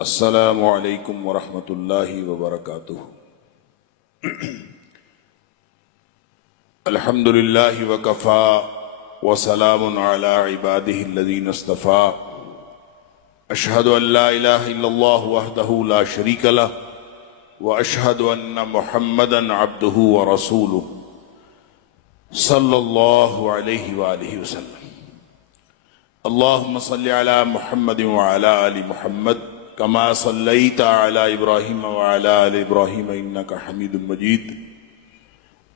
अस्सलामु अलैकुम वरहमतुल्लाहि वबरकातुहु। अल्हम्दुलिल्लाहि वकफ़ा व सलामुन अला इबादिहि अल्लज़ीना इस्तफ़ा। अशहदु अल्ला इलाहा इल्लल्लाहु वहदहु ला शरीका लह व अशहदु अन्न मुहम्मदन अब्दुहु व रसूलुहु सल्लल्लाहु अलैहि व आलिहि वसल्लम। अल्लाहुम्म सल्लि अला मुहम्मद व अला आलि मुहम्मद कमा सल्लैता अला इब्राहीम व अला आलि इब्राहीम इन्नका हमीदुम मजीद।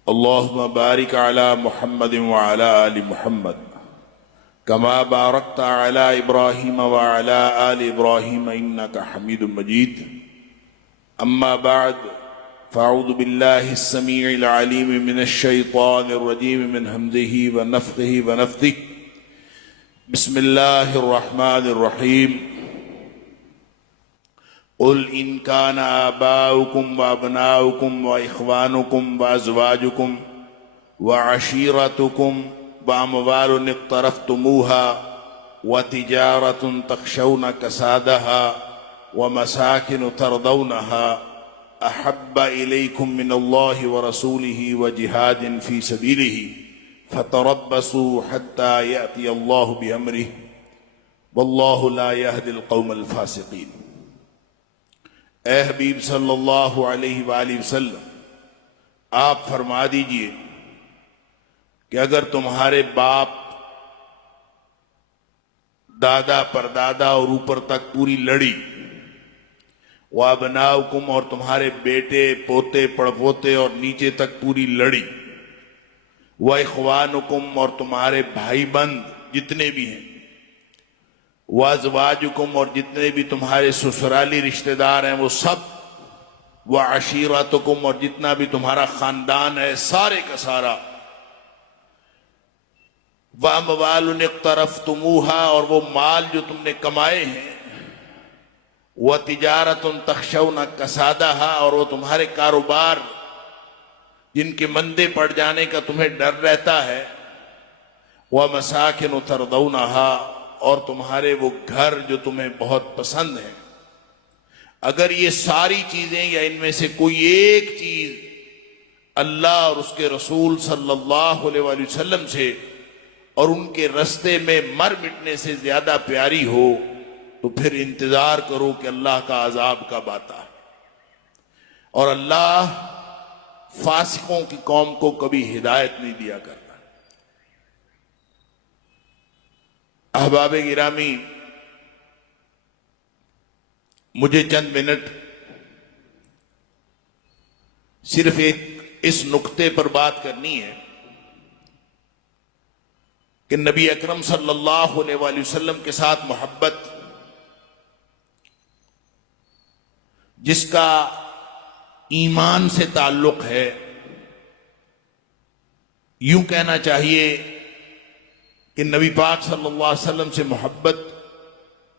अल्लाहुम्मा बारिक अला मुहम्मद व अला आलि मुहम्मद कमा बारकता अला इब्राहीम व अला आलि इब्राहीम इन्नका हमीदुम मजीद। अम्मा बाद फ़अऊज़ु बिल्लाहिस समीइल अलीम मिनश शैतानिर रजीम मिन हम्ज़िही व नफ़्ख़िही व नफ़्थिही। बिस्मिल्लाहिर रहमानिर रहीम। क़ुल इन कान आबाउकुम व अबनाउकुम व इख़वानुकुम व अज़वाजुकुम व अशीरतुकुम व अमवालुन इक़्तरफ़्तुमूहा व तिजारतुन तख़शौना कसादहा व मसाकिन तर्दौनहा अहब्बा इलैकुम मिनल्लाहि व रसूलिही व जिहादिन फ़ी सबीलिही फ़तरब्बसू हत्ता यअतियल्लाहु बिअम्रिही वल्लाहु ला यहदिल क़ौमल फ़ासिक़ीन। ए हबीब सल्लल्लाहु अलैहि वालैहि वसल्लम, आप फरमा दीजिए कि अगर तुम्हारे बाप दादा परदादा और ऊपर तक पूरी लड़ी, व अबनाउकुम और तुम्हारे बेटे पोते पड़पोते और नीचे तक पूरी लड़ी, व इख़वानुकुम और तुम्हारे भाई बंद जितने भी हैं, व अज़वाजुकुम और जितने भी तुम्हारे ससुराली रिश्तेदार हैं वो सब, व अशीरतुकुम और जितना भी तुम्हारा खानदान है सारे का सारा, व अमवालुन इक़्तरफ़्तुमूहा और वो माल जो तुमने कमाए हैं, व तिजारतुन तख़शौना कसादहा और वो तुम्हारे कारोबार जिनके मंदे पड़ जाने का तुम्हें डर रहता है, व मसाकिन तर्दौनहा और तुम्हारे वो घर जो तुम्हें बहुत पसंद है। अगर ये सारी चीजें या इनमें से कोई एक चीज अल्लाह और उसके रसूल सल्लल्लाहु अलैहि वसल्लम से और उनके रास्ते में मर मिटने से ज्यादा प्यारी हो तो फिर इंतजार करो कि अल्लाह का अजाब कब आता है। और अल्लाह फासिकों की कौम को कभी हिदायत नहीं दिया करता। अहबाब गिरामी, मुझे चंद मिनट सिर्फ एक इस नुक्ते पर बात करनी है कि नबी अकरम सल्लल्लाहु अलैहि वसल्लम के साथ मोहब्बत, जिसका ईमान से ताल्लुक है, यूं कहना चाहिए कि नबी पाक सल्लल्लाहु अलैहि वसल्लम से मोहब्बत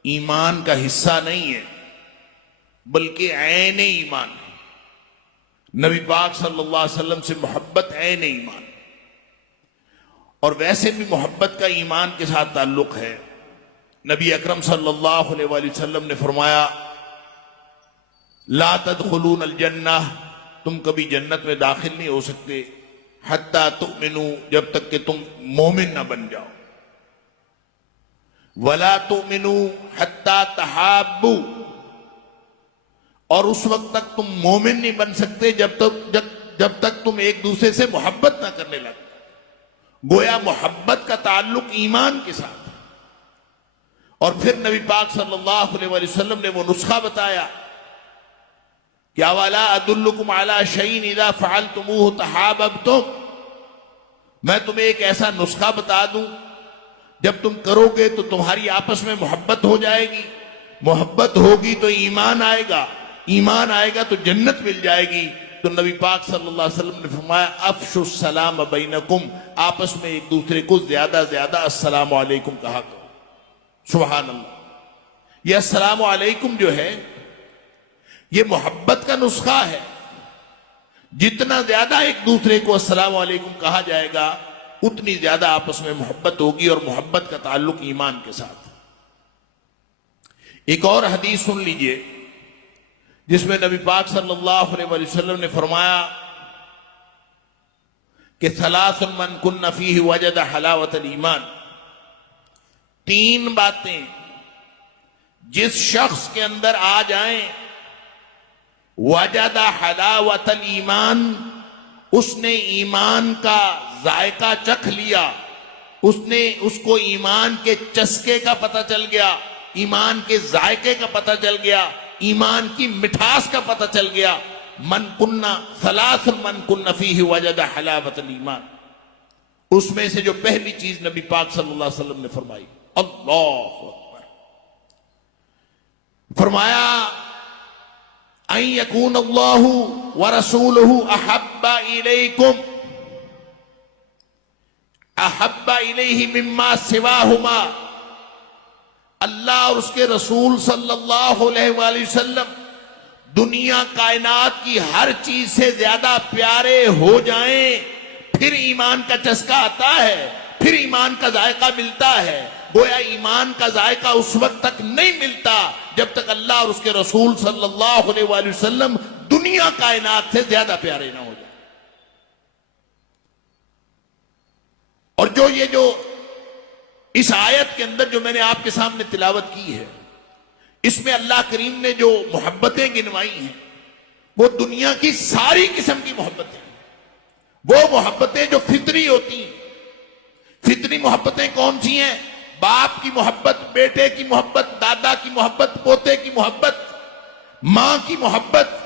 ईमान का हिस्सा नहीं है बल्कि ऐन ईमान है। नबी पाक सल्लल्लाहु अलैहि वसल्लम से मोहब्बत ऐन ईमान, और वैसे भी मोहब्बत का ईमान के साथ ताल्लुक है। नबी अकरम सल्लल्लाहु अलैहि वसल्लम ने फरमाया, ला तदखुलून अल जन्नह, तुम कभी जन्नत में दाखिल नहीं हो सकते, हत्ता तुमिनू, जब तक कि तुम मोमिन ना बन जाओ, वला तुमिनू हत्ता तहाब्बू, और उस वक्त तक तुम मोमिन नहीं बन सकते जब तक तुम एक दूसरे से मोहब्बत ना करने लगते। गोया मोहब्बत का ताल्लुक ईमान के साथ। और फिर नबी पाक सल्लल्लाहु अलैहि वसल्लम ने वो नुस्खा बताया, क्या वाला अदुल्लुकुम अला शैइन इज़ा फ़अलतुमूहु तहाब्बतुम, मैं तुम्हें एक ऐसा नुस्खा बता दूं जब तुम करोगे तो तुम्हारी आपस में मोहब्बत हो जाएगी, मोहब्बत होगी तो ईमान आएगा, ईमान आएगा तो जन्नत मिल जाएगी। तो नबी पाक सल्लल्लाहु अलैहि वसल्लम ने फरमाया, अफ़शुस सलाम बैनकुम, आपस में एक दूसरे को ज्यादा ज्यादा अस्सलामु अलैकुम कहा करो। सुभान अल्लाह, यह अस्सलामु अलैकुम जो है ये मोहब्बत का नुस्खा है। जितना ज्यादा एक दूसरे को अस्सलामु अलैकुम कहा जाएगा उतनी ज्यादा आपस में मोहब्बत होगी, और मोहब्बत का ताल्लुक ईमान के साथ। एक और हदीस सुन लीजिए, जिसमें नबी पाक सल्लल्लाहु अलैहि वसल्लम ने फरमाया कि सलासुन मन कुन्न फीहि वजद हलावतल ईमान, तीन बातें जिस शख्स के अंदर आ जाएं, वजद हलावतल ईमान, उसने ईमान का जायका चख लिया, उसको ईमान के चस्के का पता चल गया, ईमान के जायके का पता चल गया, ईमान की मिठास का पता चल गया। मन कुन्ना सलास मन कुन्ना फीहि वजद हलावतल ईमान, उसमें से जो पहली चीज नबी पाक सल्लल्लाहु अलैहि वसल्लम ने फरमाई, अल्लाहु अकबर, फरमाया अन यकून अल्लाहु व रसूलुहु अहब्बा इलैहि मिम्मा सिवाहुमा, अल्लाह और उसके रसूल सल्लल्लाहु अलैहि वसल्लम दुनिया कायनात की हर चीज से ज्यादा प्यारे हो जाएं, फिर ईमान का चस्का आता है, फिर ईमान का जायका मिलता है। गोया ईमान का जायका उस वक्त तक नहीं मिलता जब तक अल्लाह और उसके रसूल सल्लल्लाहु अलैहि वसल्लम दुनिया कायनात से ज्यादा प्यारे ना हो जाए। और जो इस आयत के अंदर जो मैंने आपके सामने तिलावत की है, इसमें अल्लाह करीम ने जो मोहब्बतें गिनवाई हैं वो दुनिया की सारी किस्म की मोहब्बतें, वो मोहब्बतें जो फितरी होती हैं। फितरी मोहब्बतें कौन सी हैं? बाप की मोहब्बत, बेटे की मोहब्बत, दादा की मोहब्बत, पोते की मोहब्बत, मां की मोहब्बत,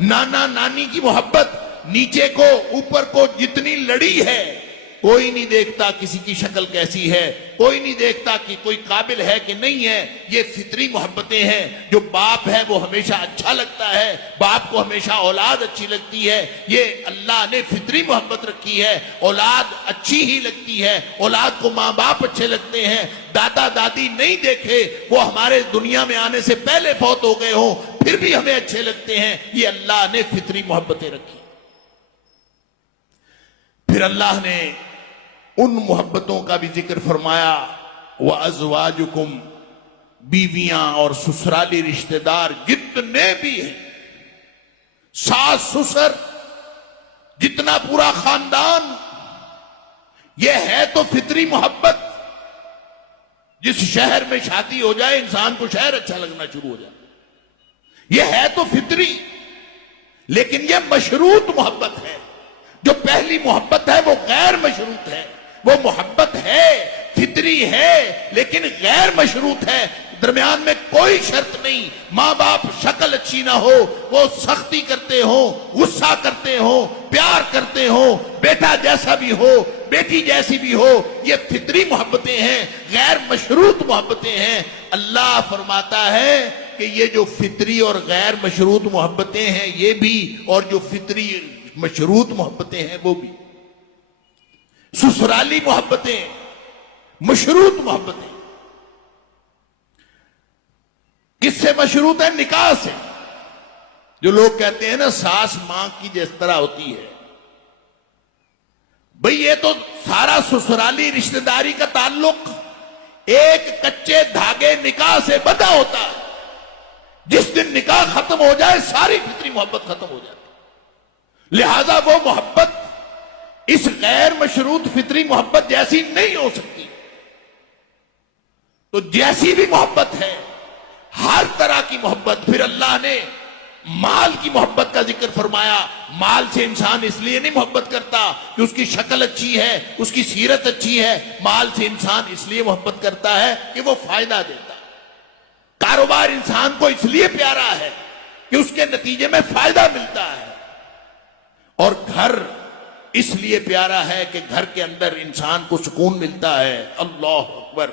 नाना नानी की मोहब्बत, नीचे को ऊपर को जितनी लड़ी है, कोई नहीं देखता किसी की शक्ल कैसी है, कोई नहीं देखता कि कोई काबिल है कि नहीं है। ये फितरी मोहब्बतें हैं। जो बाप है वो हमेशा अच्छा लगता है, बाप को हमेशा औलाद अच्छी लगती है। ये अल्लाह ने फितरी मोहब्बत रखी है। औलाद अच्छी ही लगती है, औलाद को माँ बाप अच्छे लगते हैं। दादा दादी नहीं देखे, वो हमारे दुनिया में आने से पहले फौत हो गए हों, फिर भी हमें अच्छे लगते हैं। ये अल्लाह ने फितरी मोहब्बतें रखी। फिर अल्लाह ने उन मोहब्बतों का भी जिक्र फरमाया, व अज़वाजुकुम, बीवियां और ससुराली रिश्तेदार जितने भी हैं, सास ससुर, जितना पूरा खानदान, यह है तो फितरी मोहब्बत। जिस शहर में शादी हो जाए इंसान को शहर अच्छा लगना शुरू हो जाए, यह है तो फितरी। लेकिन यह मशरूत मोहब्बत है। जो पहली मोहब्बत है वो गैर मशरूत है। वो मोहब्बत है, फितरी है, लेकिन गैर मशरूत है। दरमियान में कोई शर्त नहीं। माँ बाप शक्ल अच्छी ना हो, वो सख्ती करते हो, गुस्सा करते हो, प्यार करते हो, बेटा जैसा भी हो, बेटी जैसी भी हो, ये फितरी मोहब्बतें हैं, गैर मशरूत मोहब्बतें हैं। अल्लाह फरमाता है कि ये जो फितरी और गैर मशरूत मोहब्बतें हैं ये भी, और जो फितरी मशरूत मोहब्बतें हैं वो भी। ससुराली मोहब्बतें, मशरूत मोहब्बतें किससे मशरूत है? निकाह से। जो लोग कहते हैं ना सास मां की जिस तरह होती है, भाई ये तो सारा ससुराली रिश्तेदारी का ताल्लुक एक कच्चे धागे निकाह से बंधा होता है। जिस दिन निकाह खत्म हो जाए सारी फितरी मोहब्बत खत्म हो जाती। लिहाजा वो मोहब्बत इस गैर मशरूत फितरी मोहब्बत जैसी नहीं हो सकती। तो जैसी भी मोहब्बत है, हर तरह की मोहब्बत। फिर अल्लाह ने माल की मोहब्बत का जिक्र फरमाया। माल से इंसान इसलिए नहीं मोहब्बत करता कि उसकी शक्ल अच्छी है, उसकी सीरत अच्छी है। माल से इंसान इसलिए मोहब्बत करता है कि वो फायदा देता है। कारोबार इंसान को इसलिए प्यारा है कि उसके नतीजे में फायदा मिलता है। और घर इसलिए प्यारा है कि घर के अंदर इंसान को सुकून मिलता है। अल्लाह अकबर।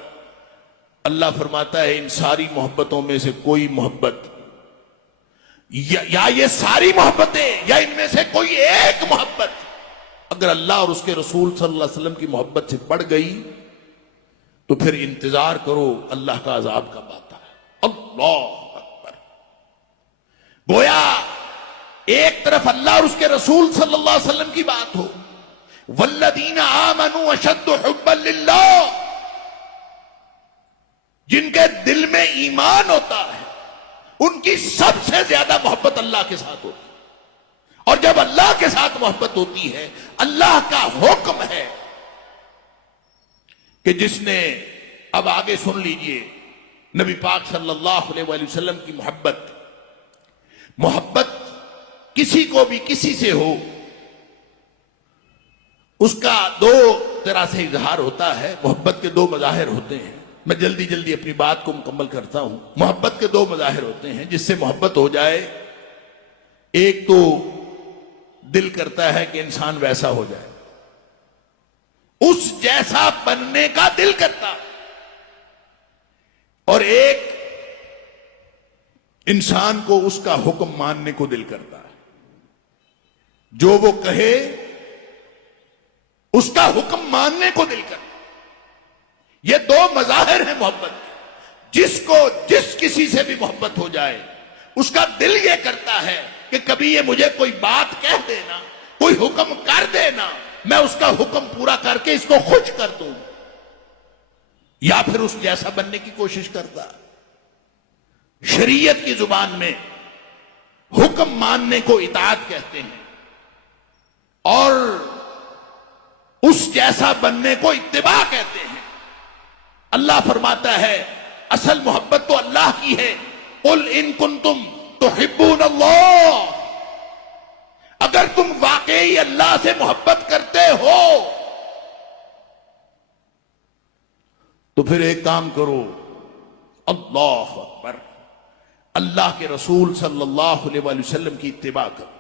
अल्लाह फरमाता है इन सारी मोहब्बतों में से कोई मोहब्बत, या ये सारी मोहब्बतें, या इनमें से कोई एक मोहब्बत अगर अल्लाह और उसके रसूल सल्लल्लाहु अलैहि वसल्लम की मोहब्बत से बढ़ गई तो फिर इंतजार करो अल्लाह का अजाब कब आता है। अल्लाह अकबर। गोया एक तरफ अल्लाह और उसके रसूल सल्लल्लाहु अलैहि वसल्लम की बात हो, वल्लदीना आमनू अशद्दु हुब्बन लिल्लाह, जिनके दिल में ईमान होता है उनकी सबसे ज्यादा मोहब्बत मोहब्बत अल्लाह के साथ होती है। और जब अल्लाह के साथ मोहब्बत होती है, अल्लाह का हुक्म है कि जिसने, अब आगे सुन लीजिए, नबी पाक सल्लल्लाहु अलैहि वसल्लम की मोहब्बत किसी को भी किसी से हो, उसका दो तरह से इजहार होता है। मोहब्बत के दो मज़ाहिर होते हैं। मैं जल्दी जल्दी अपनी बात को मुकम्मल करता हूं। मोहब्बत के दो मज़ाहिर होते हैं जिससे मोहब्बत हो जाए। एक तो दिल करता है कि इंसान वैसा हो जाए, उस जैसा बनने का दिल करता है, और एक इंसान को उसका हुक्म मानने को दिल करता है। जो वो कहे उसका हुक्म मानने को दिल करता है। ये दो मज़ाहिर हैं मोहब्बत के। जिसको जिस किसी से भी मोहब्बत हो जाए, उसका दिल ये करता है कि कभी ये मुझे कोई बात कह देना, कोई हुक्म कर देना, मैं उसका हुक्म पूरा करके इसको खुश कर दूं, या फिर उस जैसा बनने की कोशिश करता। शरीयत की जुबान में हुक्म मानने को इताअत कहते हैं और उस जैसा बनने को इत्तिबा कहते हैं। अल्लाह फरमाता है असल मोहब्बत तो अल्लाह की है। कुल इन कुंतुम तुहिब्बूनल्लाह, अगर तुम वाकई अल्लाह से मोहब्बत करते हो तो फिर एक काम करो, अल्लाह अकबर, अल्लाह के रसूल सल्लल्लाहु अलैहि वसल्लम की इत्तिबा करो।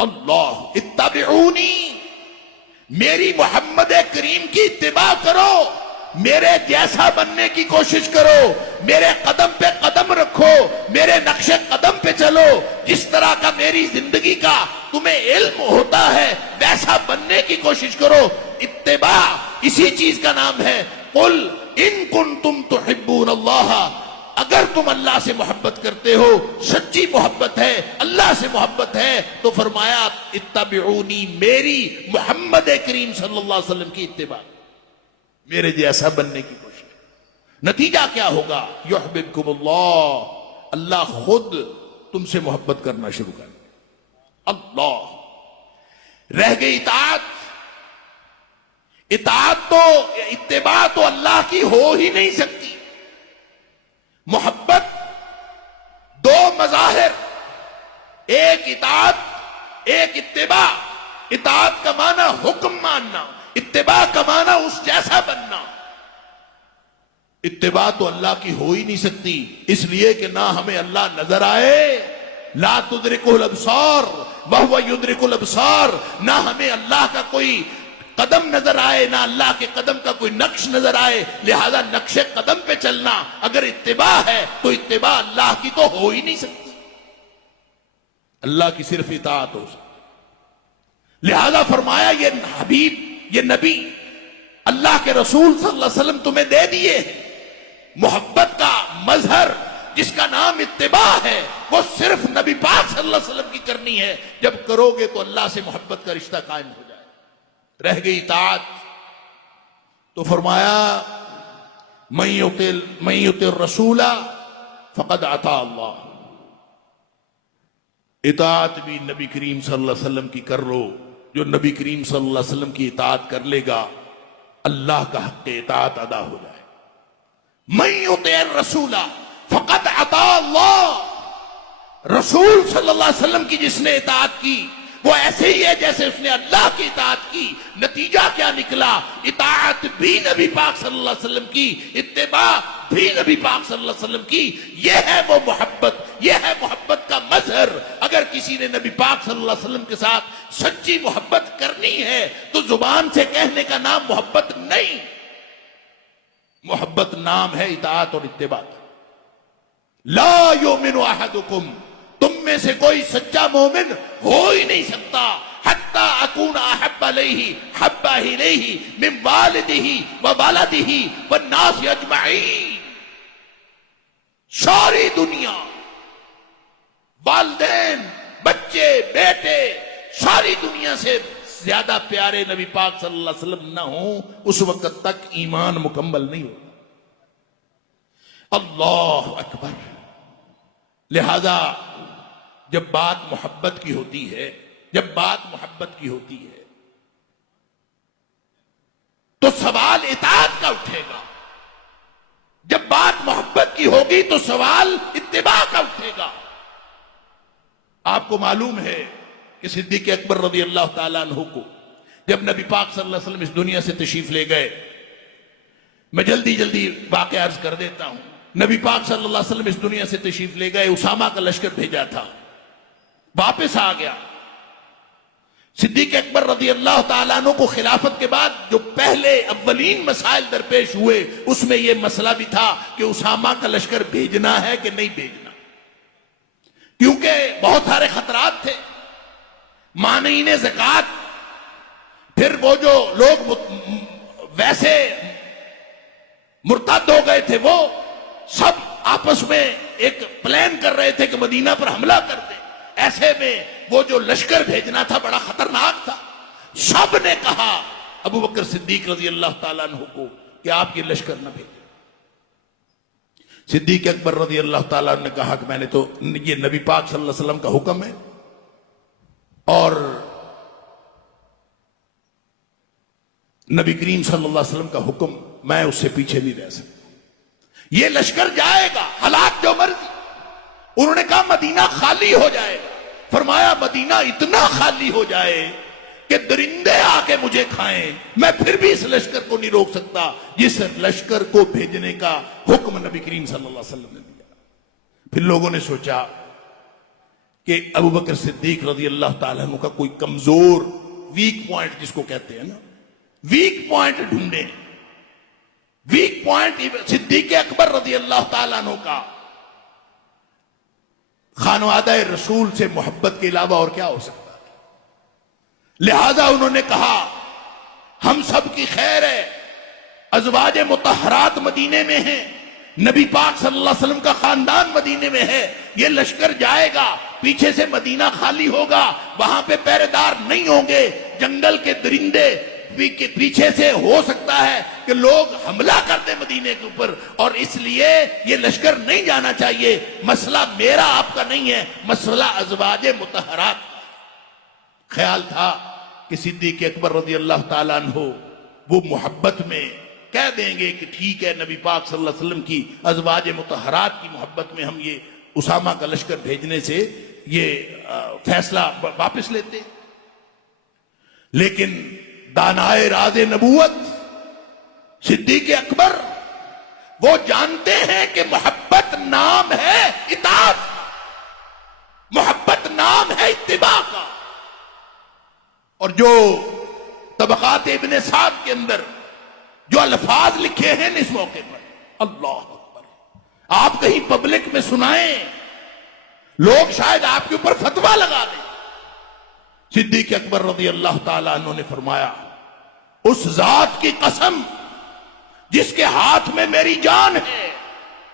अल्लाह इत्तबिऊनी, मेरी मोहम्मद करीम की इत्तिबा करो, मेरे जैसा बनने की कोशिश करो, मेरे कदम पे कदम रखो, मेरे नक्शे कदम पे चलो। जिस तरह का मेरी जिंदगी का तुम्हें इल्म होता है वैसा बनने की कोशिश करो। इत्तिबा इसी चीज का नाम है। कुल इन कुंतुम तुहिब्बूनल्लाह, अगर तुम अल्लाह से मोहब्बत करते हो, सच्ची मोहब्बत है, अल्लाह से मोहब्बत है, तो फरमाया इत्तबिऊनी, मेरी मोहम्मद करीम सल्लल्लाहु अलैहि वसल्लम की इत्तिबा, मेरे जैसा बनने की कोशिश। नतीजा क्या होगा? युहिब्बुकुमुल्लाह, अल्लाह खुद तुमसे मोहब्बत करना शुरू कर। अल्लाह रह गई इताअत। इताअत तो, इत्तिबा तो अल्लाह की हो ही नहीं सकती। मोहब्बत दो मज़ाहिर, एक इताअत एक इत्तिबा। इताअत का माना हुक्म मानना, इत्तिबा का माना उस जैसा बनना। इत्तिबा तो अल्लाह की हो ही नहीं सकती, इसलिए कि ना हमें अल्लाह नजर आए, ला तुदरिकुल अब्सार वहुव युदरिकुल अब्सार, ना हमें अल्लाह का कोई कदम नजर आए, ना अल्लाह के कदम का कोई नक्श नजर आए। लिहाजा नक्शे कदम पे चलना अगर इत्तिबा है तो इत्तिबा अल्लाह की तो हो ही नहीं सकती। अल्लाह की सिर्फ इताअत हो सकती। लिहाजा फरमाया ये हबीब, ये नबी, अल्लाह के रसूल सल्लल्लाहु अलैहि वसल्लम तुम्हें दे दिए मोहब्बत का मजहर जिसका नाम इत्तिबा है, वो सिर्फ नबी पाक सल्लल्लाहु अलैहि वसल्लम की करनी है। जब करोगे तो अल्लाह से मोहब्बत का रिश्ता कायम हो जाए। रह गई इताअत, तो फरमाया मन युतिर रसूला फक़द अता अल्लाह, इताअत भी नबी करीम सल्लल्लाहु अलैहि वसल्लम की कर लो। जो नबी करीम सल्लल्लाहु अलैहि वसल्लम की इताअत कर लेगा, अल्लाह का हक़ इताअत अदा हो जाए। मन युतिर रसूला फक़द अता अल्लाह, रसूल सल्लल्लाहु अलैहि वसल्लम की जिसने इताअत की वो ऐसे ही है जैसे उसने अल्लाह की इताअत की। नतीजा क्या निकला? इताअत भी नबी पाक सल्लल्लाहु अलैहि वसल्लम की, इत्तिबा भी नबी पाक सल्लल्लाहु अलैहि वसल्लम की। ये है वो मोहब्बत, ये है मोहब्बत का मजहर। अगर किसी ने नबी पाक सल्लल्लाहु अलैहि वसल्लम के साथ सच्ची मोहब्बत करनी है तो जुबान से कहने का नाम मोहब्बत नहीं, मोहब्बत नाम है इताअत और इत्तिबा। ला युमिनु अहदुकुम, तुम में से कोई सच्चा मोमिन हो ही नहीं सकता हत्ता अकूना अहब्बा इलैहि हब्बा इलैहि मिन वालिदिही व वलदिही व नास अजमईन। सारी दुनिया, वालिदैन, बच्चे, बेटे, सारी दुनिया से ज्यादा प्यारे नबी पाक सल्लल्लाहु अलैहि वसल्लम न हो, उस वक्त तक ईमान मुकम्मल नहीं होता। अल्लाह अकबर। लिहाजा जब बात मोहब्बत की होती है, जब बात मोहब्बत की होती है तो सवाल इताअत का उठेगा। जब बात मोहब्बत की होगी तो सवाल इत्तिबा का उठेगा। आपको मालूम है कि सिद्दीक अकबर रज़ी अल्लाह ताला अन्हु को जब नबी पाक सल्लल्लाहु अलैहि वसल्लम इस दुनिया से तशरीफ ले गए, मैं जल्दी जल्दी वाक़या अर्ज कर देता हूं। नबी पाक सल्लल्लाहु अलैहि वसल्लम इस दुनिया से तशरीफ ले गए, उसामा का लश्कर भेजा था, वापस आ गया। सिद्दीक अकबर रज़ी अल्लाह ताला अन्हु को खिलाफत के बाद जो पहले अव्वलीन मसाइल दरपेश हुए उसमें यह मसला भी था कि उसामा का लश्कर भेजना है कि नहीं भेजना, क्योंकि बहुत सारे खतरात थे। मानीने ज़कात, फिर वो जो लोग वैसे मुर्तद हो गए थे वो सब आपस में एक प्लान कर रहे थे कि मदीना पर हमला कर दे। ऐसे में वो जो लश्कर भेजना था बड़ा खतरनाक था। सब ने कहा अबू बकर सिद्दीक रज़ी अल्लाह ताला अन्हु को कि आप ये लश्कर न भेजें। सिद्दीक अकबर रज़ी अल्लाह ताला अन्हु ने कहा कि मैंने तो, ये नबी पाक सल्लल्लाहु अलैहि वसल्लम का हुक्म है और नबी करीम सल्लल्लाहु अलैहि वसल्लम का हुक्म, मैं उससे पीछे नहीं रह सकता। ये लश्कर जाएगा, हालात जो मर्जी। उन्होंने कहा मदीना खाली हो जाएगा। फरमाया मदीना इतना खाली हो जाए कि दरिंदे आके मुझे खाएं, मैं फिर भी इस लश्कर को नहीं रोक सकता जिस लश्कर को भेजने का हुक्म नबी करीम सल्लल्लाहु अलैहि वसल्लम ने दिया। फिर लोगों ने सोचा कि अबू बकर सिद्दीक रज़ी अल्लाह ताला अन्हु का कोई कमजोर वीक पॉइंट, जिसको कहते हैं ना, वीक पॉइंट ढूंढे। वीक पॉइंट सिद्दीक अकबर रज़ी अल्लाह ताला अन्हु का खानवादा रसूल से मोहब्बत के अलावा और क्या हो सकता है। लिहाजा उन्होंने कहा हम सब की खैर है, अज़वाज मुतहरात मदीने में है, नबी पाक सल्लल्लाहु अलैहि वसल्लम का खानदान मदीने में है, ये लश्कर जाएगा, पीछे से मदीना खाली होगा, वहां पे पहरेदार नहीं होंगे, जंगल के दरिंदे के पीछे से हो सकता है कि लोग हमला कर दे मदीने के ऊपर, और इसलिए ये लश्कर नहीं जाना चाहिए। मसला मेरा आपका नहीं है, मसला अज़वाज मुतहरात। ख्याल था कि सिद्दीक अकबर रज़ी अल्लाह ताला अन्हु वो मोहब्बत में कह देंगे कि ठीक है, नबी पाक सल्लल्लाहु अलैहि वसल्लम की अज़वाज मुतहरात की मोहब्बत में हम ये उसामा का लश्कर भेजने से ये फैसला वापस लेते। लेकिन दानाए राज़े नबूवत सिद्दीक अकबर वो जानते हैं कि मोहब्बत नाम है इताअत, मोहब्बत नाम है इत्तिबा का। और जो तबक़ात इब्ने साद के अंदर जो अल्फाज लिखे हैं इस मौके पर, अल्लाह अकबर, आप कहीं पब्लिक में सुनाएं, लोग शायद आपके ऊपर फतवा लगा दें। सिद्दीक अकबर रज़ी अल्लाह ताला अन्हु ने फरमाया, उस जात की कसम जिसके हाथ में मेरी जान है,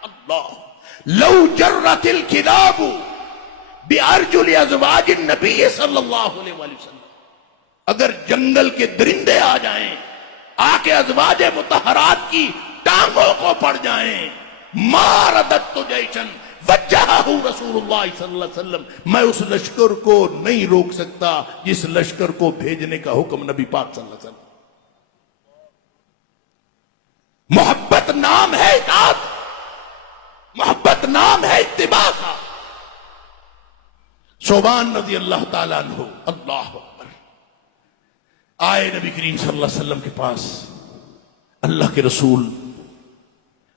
अल्लाह, लौ जर्रतिल किलाबु बिअरजुल अज़वाज नबी सल्लल्लाहु अलैहि वसल्लम, अगर जंगल के दरिंदे आ जाएं, आके अज़वाज मुतहरात की टांगों को पड़ जाएं, मारदत तो जैशन वज्जहहु रसूलुल्लाह सल्लल्लाहु अलैहि वसल्लम, मैं उस लश्कर को नहीं रोक सकता जिस लश्कर को भेजने का हुक्म नबी पाक सल्लल्लाहु अलैहि वसल्लम। मोहब्बत नाम है इताअत, मोहब्बत नाम है इत्तिबा का। सोबान रज़ी अल्लाह ताला अन्हु, अल्लाह अकबर, आए नबी करीम सल्लल्लाहु अलैहि वसल्लम के पास, अल्लाह के रसूल,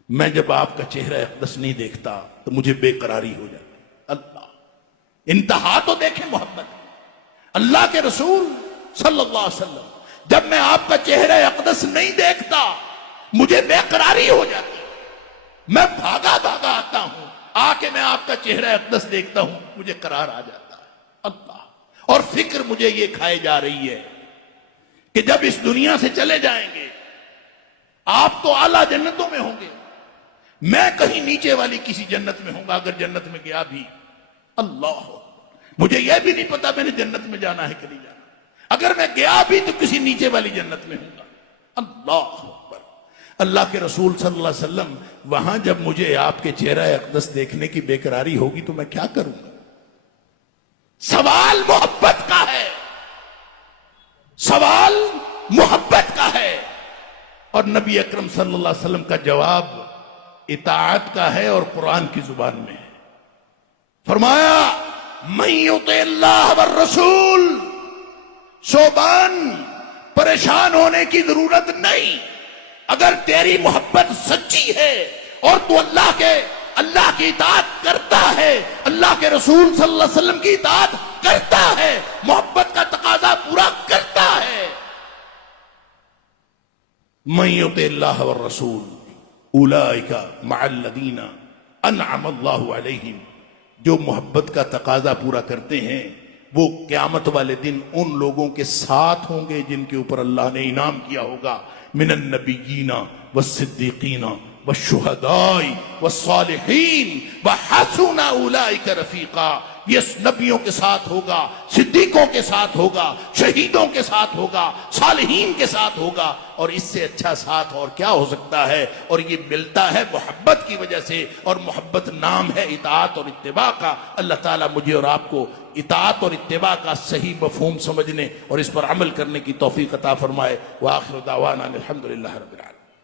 मैं जब आपका चेहरा अक़दस नहीं देखता तो मुझे बेकरारी हो जाती। अल्लाह, इंतहा तो देखें मोहब्बत। अल्लाह के रसूल सल्लल्लाहु अलैहि वसल्लम, जब मैं आपका चेहरा अक़दस नहीं देखता मुझे बेकरारी हो जाती, मैं भागा भागा आता हूं, आके मैं आपका चेहरा अक़दस देखता हूं, मुझे करार आ जाता है। अल्लाह, और फिक्र मुझे ये खाए जा रही है कि जब इस दुनिया से चले जाएंगे आप तो आला जन्नतों में होंगे, मैं कहीं नीचे वाली किसी जन्नत में होगा, अगर जन्नत में गया भी। अल्लाह, मुझे यह भी नहीं पता मैंने जन्नत में जाना है कि नहीं जाना, अगर मैं गया भी तो किसी नीचे वाली जन्नत में होगा। अल्लाह अकबर, अल्लाह के रसूल सल्लल्लाहु अलैहि वसल्लम, वहां जब मुझे आपके चेहरा अक़दस देखने की बेकरारी होगी तो मैं क्या करूंगा? सवाल मोहब्बत का है, सवाल मोहब्बत का है। और नबी अकरम सल्लल्लाहु अलैहि वसल्लम का जवाब इताअत का है और कुरान की जुबान में है। फरमाया मन युति अल्लाह व रसूल, शोबान परेशान होने की जरूरत नहीं। अगर तेरी मोहब्बत सच्ची है और तू अल्लाह की इताअत करता है, अल्लाह के रसूल सल्लल्लाहु अलैहि वसल्लम की इताअत करता है, मोहब्बत का तकाजा पूरा करता है। मन युति अल्लाह व रसूल उलाइका मअल्लज़ीना अनअम अल्लाहु अलैहिम, जो मोहब्बत का तकाजा पूरा करते हैं वो क़यामत वाले दिन उन लोगों के साथ होंगे जिनके ऊपर अल्लाह ने इनाम किया होगा। मिनन नबिय्यीना वस्सिद्दीकीना वश्शुहदाई वस्सालिहीन वहसुना उलाइका रफीका, ये नबियों के साथ होगा, सिद्दीकों के साथ होगा, शहीदों के साथ होगा, सालिहीन के साथ होगा। और इससे अच्छा साथ और क्या हो सकता है? और ये मिलता है मोहब्बत की वजह से, और मोहब्बत नाम है इताअत और इत्तिबा का। अल्लाह ताला मुझे और आपको इताअत और इत्तिबा का सही मफहूम समझने और इस पर अमल करने की तौफीक अता फरमाए। व आखिर दावाना अल्हम्दुलिल्लाहि रब्बिल आलमीन।